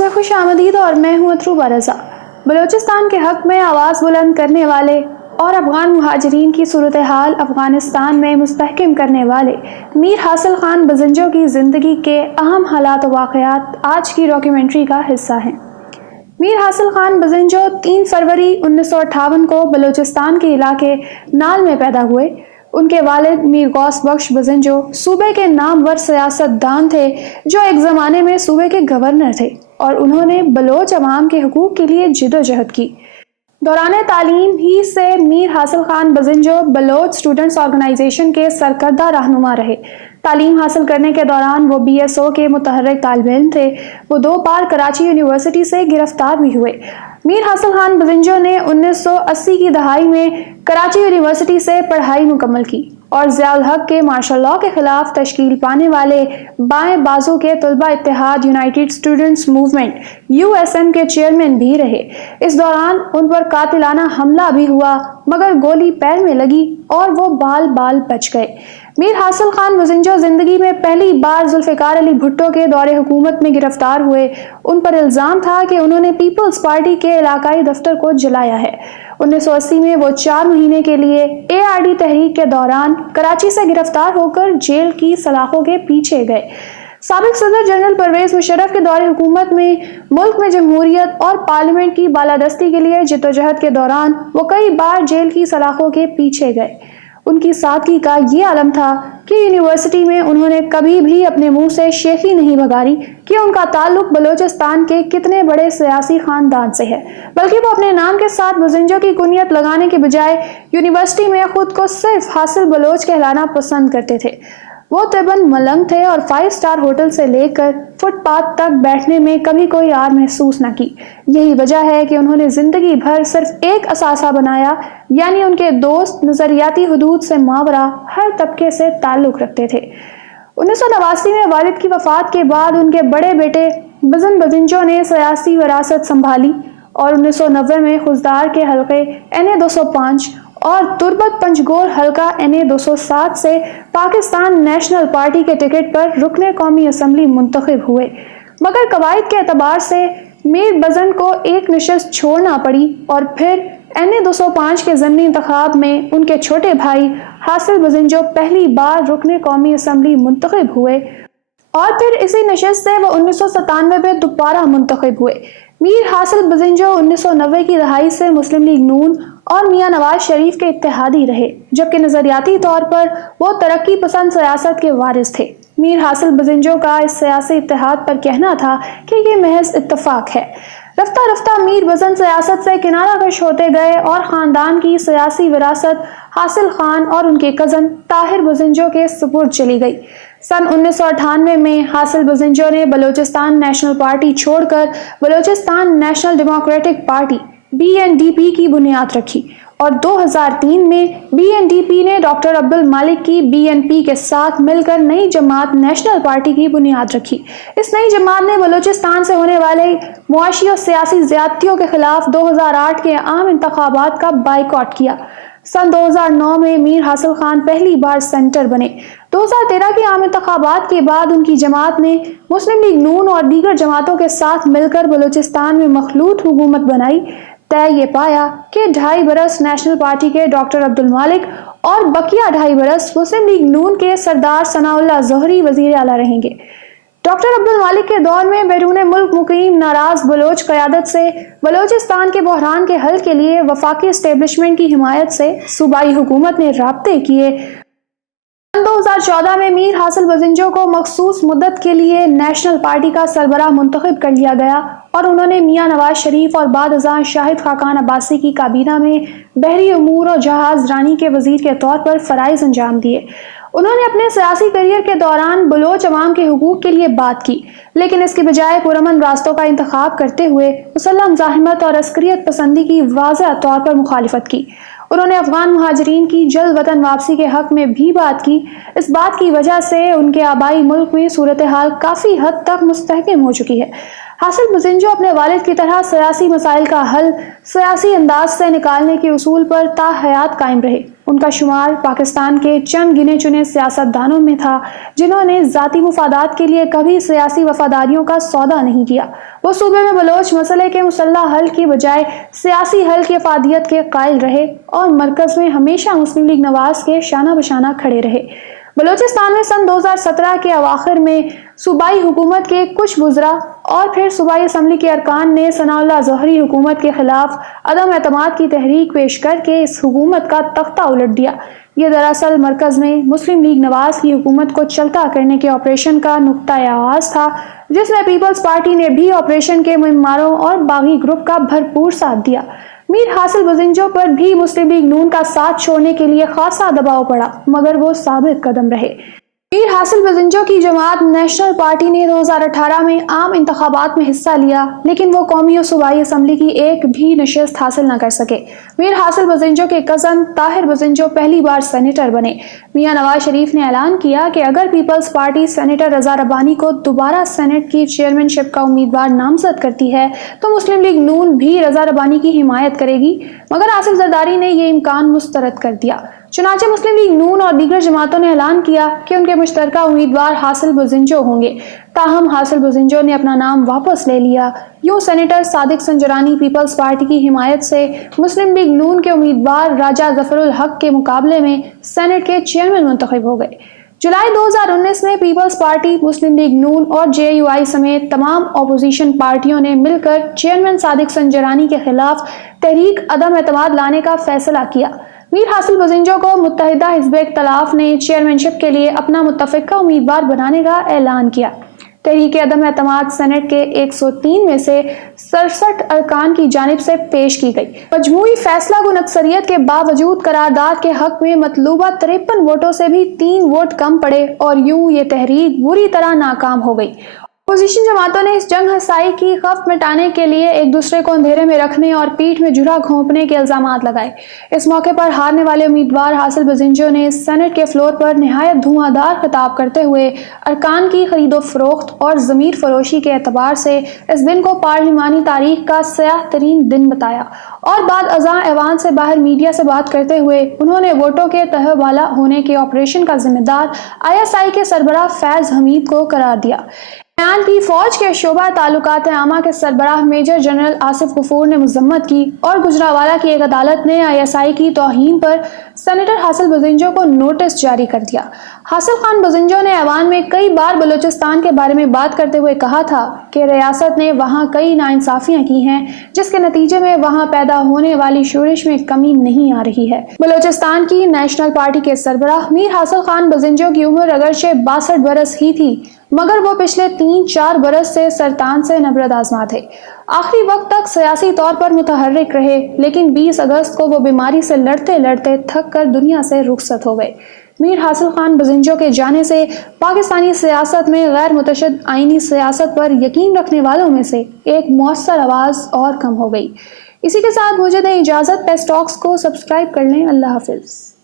میں خوش آمدید اور میں ہوں اطروبہ رضا۔ بلوچستان کے حق میں آواز بلند کرنے والے اور افغان مہاجرین کی صورتحال افغانستان میں مستحکم کرنے والے میر حاصل خان بزنجو کی زندگی کے اہم حالات و واقعات آج کی ڈاکیومنٹری کا حصہ ہیں۔ میر حاصل خان بزنجو 3 فروری 1958 کو بلوچستان کے علاقے نال میں پیدا ہوئے۔ ان کے والد میر غوث بخش بزنجو صوبے کے نامور سیاست دان تھے جو ایک زمانے میں صوبے کے گورنر تھے اور انہوں نے بلوچ عوام کے حقوق کے لیے جدوجہد کی۔ دوران تعلیم ہی سے میر حاصل خان بزنجو بلوچ اسٹوڈنٹس آرگنائزیشن کے سرکردہ رہنما رہے۔ تعلیم حاصل کرنے کے دوران وہ BSO کے متحرک طالب علم تھے۔ وہ 2 بار کراچی یونیورسٹی سے گرفتار بھی ہوئے۔ میر حاصل خان بزنجو نے 1980 کی دہائی میں کراچی یونیورسٹی سے پڑھائی مکمل کی اور ضیاء الحق کے مارشل لاء کے خلاف تشکیل پانے والے بائیں بازو کے طلبہ اتحاد یونائیٹڈ اسٹوڈنٹس موومنٹ USM کے چیئرمین بھی رہے۔ اس دوران ان پر قاتلانہ حملہ بھی ہوا مگر گولی پیر میں لگی اور وہ بال بال بچ گئے۔ میر حاصل خان بزنجو زندگی میں پہلی بار ذوالفقار علی بھٹو کے دور حکومت میں گرفتار ہوئے۔ ان پر الزام تھا کہ انہوں نے پیپلز پارٹی کے علاقائی دفتر کو جلایا ہے۔ 1980 میں وہ 4 مہینے کے لیے ARD تحریک کے دوران کراچی سے گرفتار ہو کر جیل کی سلاخوں کے پیچھے گئے۔ سابق صدر جنرل پرویز مشرف کے دور حکومت میں ملک میں جمہوریت اور پارلیمنٹ کی بالادستی کے لیے جدوجہد کے دوران وہ کئی بار جیل کی سلاخوں کے پیچھے گئے۔ ان کی سادگی کا یہ عالم تھا کہ یونیورسٹی میں انہوں نے کبھی بھی اپنے منہ سے شیخی نہیں بگاڑی کہ ان کا تعلق بلوچستان کے کتنے بڑے سیاسی خاندان سے ہے، بلکہ وہ اپنے نام کے ساتھ بزنجو کی کنیت لگانے کے بجائے یونیورسٹی میں خود کو صرف حاصل بلوچ کہلانا پسند کرتے تھے۔ وہ طبعاً ملنگ تھے اور 5 اسٹار ہوٹل سے لے کر فٹ پاتھ تک بیٹھنے میں کبھی کوئی آر محسوس نہ کی۔ یہی وجہ ہے کہ انہوں نے زندگی بھر صرف ایک اثاثہ بنایا، یعنی ان کے دوست نظریاتی حدود سے ماورا ہر طبقے سے تعلق رکھتے تھے۔ 1989 میں والد کی وفات کے بعد ان کے بڑے بیٹے بزن بزنجو نے سیاسی وراثت سنبھالی اور 1990 میں خضدار کے حلقے NA 205 اور تربت پنجگور حلقہ NA 207 سے پاکستان نیشنل پارٹی کے ٹکٹ پر رکن قومی اسمبلی منتخب ہوئے، مگر قواعد کے اعتبار سے میر بزن کو ایک نشست چھوڑنا پڑی اور پھر NA 205 کے ضمنی انتخاب میں ان کے چھوٹے بھائی حاصل بزنجو پہلی بار رکن قومی اسمبلی منتخب ہوئے اور پھر اسی نشست سے وہ 1997 میں دوبارہ منتخب ہوئے۔ میر حاصل بزنجو 1990 کی دہائی سے مسلم لیگ نون اور میاں نواز شریف کے اتحادی رہے، جبکہ نظریاتی طور پر وہ ترقی پسند سیاست کے وارث تھے۔ میر حاصل بزنجو کا اس سیاسی اتحاد پر کہنا تھا کہ یہ محض اتفاق ہے۔ رفتہ رفتہ میر بزن سیاست سے کنارہ کش ہوتے گئے اور خاندان کی سیاسی وراثت حاصل خان اور ان کے کزن طاہر بزنجو کے سپرد چلی گئی۔ سن 1998 میں حاصل بزنجو نے بلوچستان نیشنل پارٹی چھوڑ کر Balochistan national democratic party BNDP کی بنیاد رکھی اور 2003 میں BNDP نے ڈاکٹر عبدالمالک کی BNP کے ساتھ مل کر نئی جماعت نیشنل پارٹی کی بنیاد رکھی۔ اس نئی جماعت نے بلوچستان سے ہونے والے معاشی اور سیاسی زیادتیوں کے خلاف 2008 کے عام انتخابات کا بائیکاٹ کیا۔ سن 2009 میں میر حاصل خان پہلی بار سینٹر بنے۔ 2013 کے عام انتخابات کے بعد ان کی جماعت نے مسلم لیگ نون اور دیگر جماعتوں کے ساتھ مل کر بلوچستان میں مخلوط حکومت بنائی۔ طے یہ پایا کہ 2.5 برس نیشنل پارٹی کے ڈاکٹر عبدالمالک اور بقیہ 2.5 برس مسلم لیگ نون کے سردار ثناء اللہ زہری وزیر اعلیٰ رہیں گے۔ ڈاکٹر عبدالمالک کے دور میں بیرون ملک مقیم ناراض بلوچ قیادت سے بلوچستان کے بحران کے حل کے لیے وفاقی اسٹیبلشمنٹ کی حمایت سے صوبائی حکومت نے رابطے کیے۔ سن 2014 میں میر حاصل بزنجو کو مخصوص مدت کے لیے نیشنل پارٹی کا سربراہ منتخب کر لیا گیا اور انہوں نے میاں نواز شریف اور بعد ازاں شاہد خاقان عباسی کی کابینہ میں بحری امور اور جہاز رانی کے وزیر کے طور پر فرائض انجام دیے۔ انہوں نے اپنے سیاسی کیریئر کے دوران بلوچ عوام کے حقوق کے لیے بات کی، لیکن اس کے بجائے پرامن راستوں کا انتخاب کرتے ہوئے مسلح مزاحمت اور عسکریت پسندی کی واضح طور پر مخالفت کی۔ انہوں نے افغان مہاجرین کی جلد وطن واپسی کے حق میں بھی بات کی۔ اس بات کی وجہ سے ان کے آبائی ملک میں صورتحال کافی حد تک مستحکم ہو چکی ہے۔ حاصل بزنجو اپنے والد کی طرح سیاسی مسائل کا حل سیاسی انداز سے نکالنے کے اصول پر تا حیات قائم رہے۔ ان کا شمار پاکستان کے چند گنے چنے سیاستدانوں میں تھا جنہوں نے ذاتی مفادات کے لیے کبھی سیاسی وفاداریوں کا سودا نہیں کیا۔ وہ صوبے میں بلوچ مسئلے کے مسلح حل کی بجائے سیاسی حل کی افادیت کے قائل رہے اور مرکز میں ہمیشہ مسلم لیگ نواز کے شانہ بشانہ کھڑے رہے۔ بلوچستان میں سن 2017 کے اواخر میں صوبائی حکومت کے کچھ وزراء اور پھر صوبائی اسمبلی کے ارکان نے ثناء اللہ ظہری حکومت کے خلاف عدم اعتماد کی تحریک پیش کر کے اس حکومت کا تختہ الٹ دیا۔ یہ دراصل مرکز میں مسلم لیگ نواز کی حکومت کو چلتا کرنے کے آپریشن کا نقطۂ آغاز تھا، جس میں پیپلز پارٹی نے بھی آپریشن کے مہمانوں اور باغی گروپ کا بھرپور ساتھ دیا۔ میر حاصل بزنجو پر بھی مسلم لیگ نون کا ساتھ چھوڑنے کے لیے خاصا دباؤ پڑا، مگر وہ ثابت قدم رہے۔ میر حاصل بزنجو کی جماعت نیشنل پارٹی نے 2018 میں عام انتخابات میں حصہ لیا، لیکن وہ قومی اور صوبائی اسمبلی کی ایک بھی نشست حاصل نہ کر سکے۔ میر حاصل بزنجو کے کزن طاہر بزنجو پہلی بار سینیٹر بنے۔ میاں نواز شریف نے اعلان کیا کہ اگر پیپلز پارٹی سینیٹر رضا ربانی کو دوبارہ سینٹ کی چیئرمین شپ کا امیدوار نامزد کرتی ہے تو مسلم لیگ نون بھی رضا ربانی کی حمایت کرے گی، مگر آصف زرداری نے یہ امکان مسترد کر دیا۔ چنانچہ مسلم لیگ نون اور دیگر جماعتوں نے اعلان کیا کہ ان کے مشترکہ امیدوار حاصل بزنجو ہوں گے، تاہم حاصل بزنجو نے اپنا نام واپس لے لیا۔ یوں senator Sadiq Sanjrani Peoples party کی حمایت سے مسلم لیگ نون کے امیدوار راجہ ظفر الحق کے مقابلے میں سینٹ کے چیئرمین منتخب ہو گئے۔ جولائی 2019 میں پیپلز پارٹی، مسلم لیگ نون اور JUI سمیت تمام اپوزیشن پارٹیوں نے مل کر چیئرمین صادق سنجرانی کے خلاف تحریک عدم اعتماد لانے کا فیصلہ کیا۔ میر حاصل بزنجو کو متحدہ حزب اختلاف نے چیئرمین شپ کے لیے اپنا متفقہ امیدوار بنانے کا اعلان کیا۔ تحریک عدم اعتماد سینٹ کے 103 میں سے 67 ارکان کی جانب سے پیش کی گئی۔ مجموعی فیصلہ کن اکثریت کے باوجود قرارداد کے حق میں مطلوبہ 53 ووٹوں سے بھی 3 ووٹ کم پڑے اور یوں یہ تحریک بری طرح ناکام ہو گئی۔ اپوزیشن جماعتوں نے اس جنگ ہسائی کی خفت مٹانے کے لیے ایک دوسرے کو اندھیرے میں رکھنے اور پیٹھ میں جھرا گھونپنے کے الزامات لگائے۔ اس موقع پر ہارنے والے امیدوار حاصل بزنجو نے سینٹ کے فلور پر نہایت دھواں دار خطاب کرتے ہوئے ارکان کی خرید و فروخت اور ضمیر فروشی کے اعتبار سے اس دن کو پارلیمانی تاریخ کا سیاہ ترین دن بتایا، اور بعد ازاں ایوان سے باہر میڈیا سے بات کرتے ہوئے انہوں نے ووٹوں کے تہہ بالا ہونے کے آپریشن کا ذمہ دار ISI کے سربراہ فیض حمید کو قرار دیا۔ بیان کی فوج کے شعبہ تعلقات عامہ کے سربراہ میجر جنرل آصف غفور نے مذمت کی اور گجرانوالہ کی ایک عدالت نے ISI کی توہین پر سینیٹر حاصل بزنجو کو نوٹس جاری کر دیا۔ حاصل خان بزنجو نے ایوان میں کئی بار بلوچستان کے بارے میں بات کرتے ہوئے کہا تھا کہ ریاست نے وہاں کئی ناانصافیاں کی ہیں، جس کے نتیجے میں وہاں پیدا ہونے والی شورش میں کمی نہیں آ رہی ہے۔ بلوچستان کی نیشنل پارٹی کے سربراہ میر حاصل خان بزنجو کی عمر اگرچہ 62 برس ہی تھی، مگر وہ پچھلے 3-4 برس سے سرطان سے نبرد آزما تھے۔ آخری وقت تک سیاسی طور پر متحرک رہے، لیکن 20 اگست کو وہ بیماری سے لڑتے لڑتے تھک کر دنیا سے رخصت ہو گئے۔ میر حاصل خان بزنجو کے جانے سے پاکستانی سیاست میں غیر متشدد آئینی سیاست پر یقین رکھنے والوں میں سے ایک مؤثر آواز اور کم ہو گئی۔ اسی کے ساتھ مجھے دیں اجازت، پیس ٹاکس کو سبسکرائب کر لیں۔ اللہ حافظ۔